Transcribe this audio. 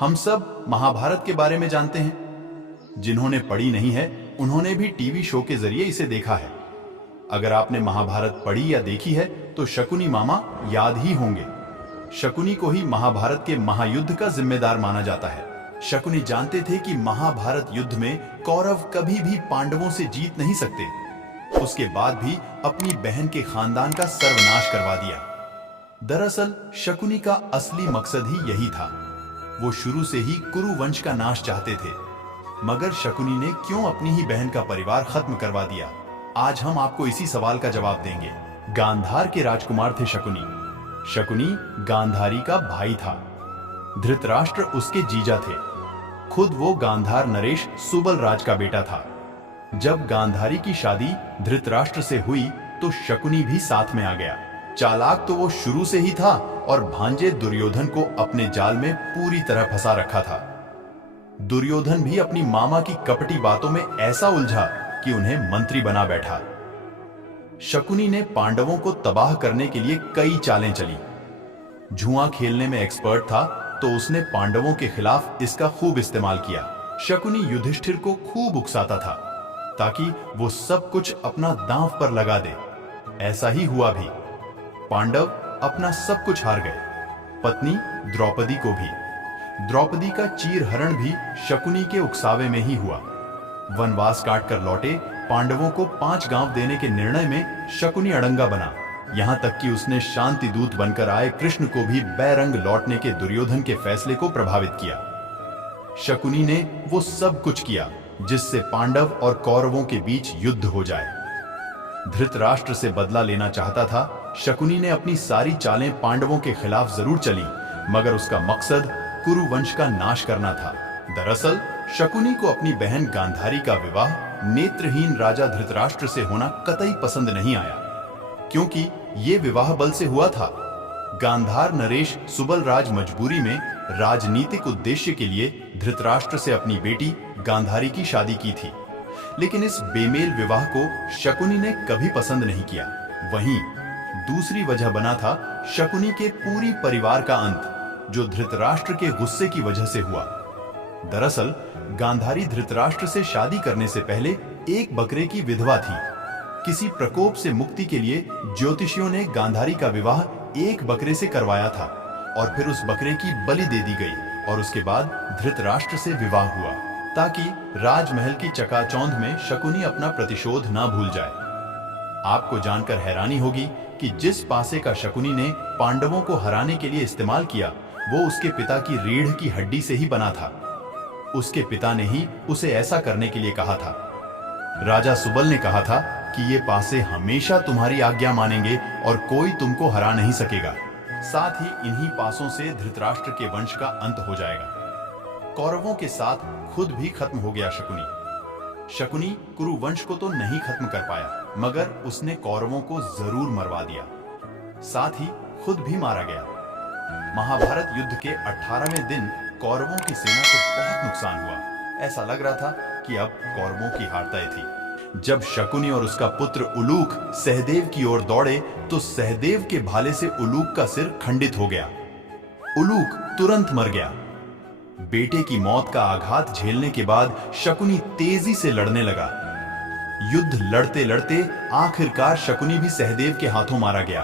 हम सब महाभारत के बारे में जानते हैं। जिन्होंने पढ़ी नहीं है उन्होंने भी टीवी शो के जरिए इसे देखा है। अगर आपने महाभारत पढ़ी या देखी है तो शकुनी मामा याद ही होंगे। शकुनी को ही महाभारत के महायुद्ध का जिम्मेदार माना जाता है। शकुनी जानते थे कि महाभारत युद्ध में कौरव कभी भी पांडवों से जीत नहीं सकते। उसके बाद भी अपनी बहन के खानदान का सर्वनाश करवा दिया। दरअसल शकुनी का असली मकसद ही यही था। वो शुरू से ही कुरु वंश का नाश चाहते थे, मगर शकुनी ने क्यों अपनी ही बहन का परिवार खत्म करवा दिया? आज हम आपको इसी सवाल का जवाब देंगे। गांधार के राजकुमार थे शकुनी। शकुनी गांधारी का भाई था। धृतराष्ट्र उसके जीजा थे। खुद वो गांधार नरेश सुबल राज का बेटा था। जब गांधारी की शादी धृतराष्ट्र से हुई तो शकुनी भी साथ में आ गया। चालाक तो वो शुरू से ही था और भांजे दुर्योधन को अपने जाल में पूरी तरह फंसा रखा था। दुर्योधन भी अपनी मामा की कपटी बातों में ऐसा उलझा कि उन्हें मंत्री बना बैठा। शकुनी ने पांडवों को तबाह करने के लिए कई चालें चली। जुआ खेलने में एक्सपर्ट था तो उसने पांडवों के खिलाफ इसका खूब इस्तेमाल किया। शकुनी युधिष्ठिर को खूब उकसाता था ताकि वो सब कुछ अपना दांव पर लगा दे। ऐसा ही हुआ भी। पांडव अपना सब कुछ हार गए, पत्नी द्रौपदी को भी। द्रौपदी का चीरहरण भी शकुनी के उकसावे में ही हुआ। वनवास काट कर लौटे पांडवों को 5 गांव देने के निर्णय में शकुनी अड़ंगा बना। यहां तक कि उसने शांति दूत बनकर आए कृष्ण को भी बैरंग लौटने के दुर्योधन के फैसले को प्रभावित किया। शकुनी ने वो सब कुछ किया जिससे पांडव और कौरवों के बीच युद्ध हो जाए। धृतराष्ट्र से बदला लेना चाहता था। शकुनी ने अपनी सारी चालें पांडवों के खिलाफ जरूर चली, मगर उसका मकसद कुरु वंश का नाश करना था। दरअसल शकुनी को अपनी बहन गांधारी का विवाह नेत्रहीन राजा धृतराष्ट्र से होना कतई पसंद नहीं आया, क्योंकि ये विवाह बल से हुआ था। गांधार नरेश सुबल राज मजबूरी में राजनीतिक उद्देश्य के लिए धृतराष्ट्र से अपनी बेटी गांधारी की शादी की थी, लेकिन इस बेमेल विवाह को शकुनी ने कभी पसंद नहीं किया। वहीं दूसरी वजह बना था शकुनी के पूरी परिवार का अंत, जो धृतराष्ट्र के गुस्से की वजह से हुआ। दरअसल गांधारी धृतराष्ट्र से शादी करने से पहले एक बकरे की विधवा थी। किसी प्रकोप से मुक्ति के लिए ज्योतिषियों ने गांधारी का विवाह एक बकरे से करवाया था और फिर उस बकरे की बलि दे दी गई और उसके बाद धृतराष्ट्र से विवाह हुआ, ताकि राजमहल की चकाचौंध में शकुनी अपना प्रतिशोध ना भूल जाए। आपको जानकर हैरानी होगी कि जिस पासे का शकुनी ने पांडवों को हराने के लिए इस्तेमाल किया, वो उसके पिता की रीढ़ की हड्डी से ही बना था। उसके पिता ने ही उसे ऐसा करने के लिए कहा था। राजा सुबल ने कहा था कि ये पासे हमेशा तुम्हारी आज्ञा मानेंगे और कोई तुमको हरा नहीं सकेगा। साथ ही इन्हीं पासों से धृतराष्ट्र के वंश का अंत हो जाएगा। कौरवों के साथ खुद भी खत्म हो गया शकुनी। शकुनी कुरु वंश को तो नहीं खत्म कर पाया, मगर उसने कौरवों को जरूर मरवा दिया। साथ ही खुद भी मारा गया। महाभारत युद्ध के 18वें दिन कौरवों की सेना को बहुत नुकसान हुआ। ऐसा लग रहा था कि अब कौरवों की हार तय थी। जब शकुनी और उसका पुत्र उलूक सहदेव की ओर दौड़े तो सहदेव के भाले से उलूक का सिर खंडित हो गया। उलूक तुरंत मर गया। बेटे की मौत का आघात झेलने के बाद शकुनी तेजी से लड़ने लगा। युद्ध लड़ते लड़ते आखिरकार शकुनी भी सहदेव के हाथों मारा गया।